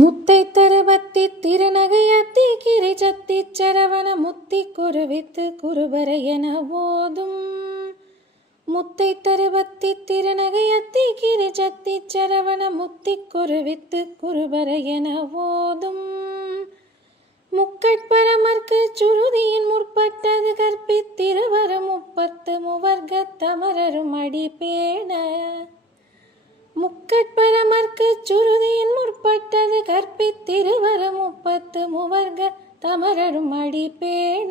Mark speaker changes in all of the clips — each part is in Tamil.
Speaker 1: முத்தை தருவத்தி திருநகையத்தி கிரி சரவண முத்தி குருவித்து குருபர என ஓதும். முத்தை தருவத்தி திருநகையத்தி கிரிஜத்தி சரவண முத்தி குருவித்து குருபர என ஓதும். முக்கட்பரமர்க்கு சுருதியின் முற்பட்டது கற்பித்திருவர முப்பத்து முவர்க தமரரும் அடிபேண முக்கட்பரமர்க்கு சுருதி கற்பித்திருவரு முப்பத்து முவர்க தமரரும் அடிபேண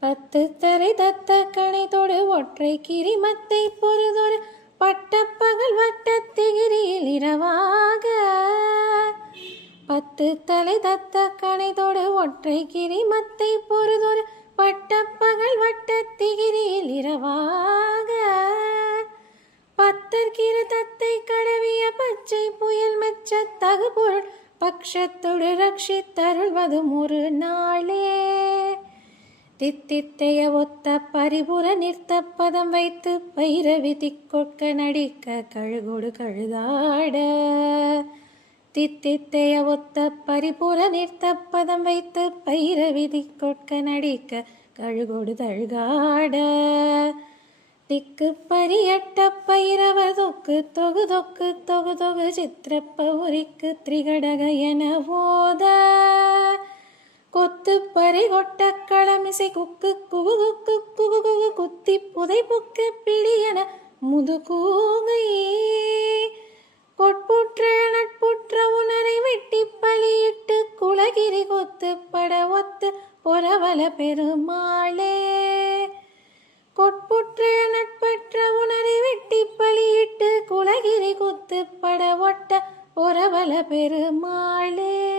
Speaker 1: பத்து தரை தத்த கணை தொடு ஒற்றை கிரிமத்தை பொறுதொரு பட்டப்பகல் வட்டத்திகிரியில் இரவாக. பத்து தலை தத்த கணைதொடு ஒற்றை கிரிமத்தை பொறுதொரு பட்டப்பகல் வட்டத்திகிரியில் இரவாக. பத்தர்கிரு தத்தை கடவிய பச்சை புயல் மெச்ச தகுபொருள் பக்ஷத்தொடு ரட்சித்தருள்வதும் ஒரு நாளே. தித்தித்தைய ஒத்த பரிபுர நிறுத்த பதம் வைத்து பைரவி திக்கொட்க நடிக்க கழுகொடு கழுதாட. தித்தித்தைய ஒத்த பரிபுர நிறுத்த பதம் வைத்து பைரவி திக்கொட்க நடிக்க கழுகொடு தழுகாட. திக்கு பரியட்ட பைரவ தொக்கு தொகு தொக்கு தொகு தொகு சித்திரப்ப உரிக்கு திரிகடக என போத கொத்து பறி கொட்ட களமிசை குக்கு குகு குக்கு குகு குகு குத்தி புதை புக்கு பிடியன முதுகூகை கொட்புற்ற நட்புற்ற உணரை வெட்டி பலியிட்டு குலகிரி கொத்து பட ஒத்து பொறவல பெருமாளே. திருப்பட குலகிரி குத்து பட ஒட்ட பெருமாளே.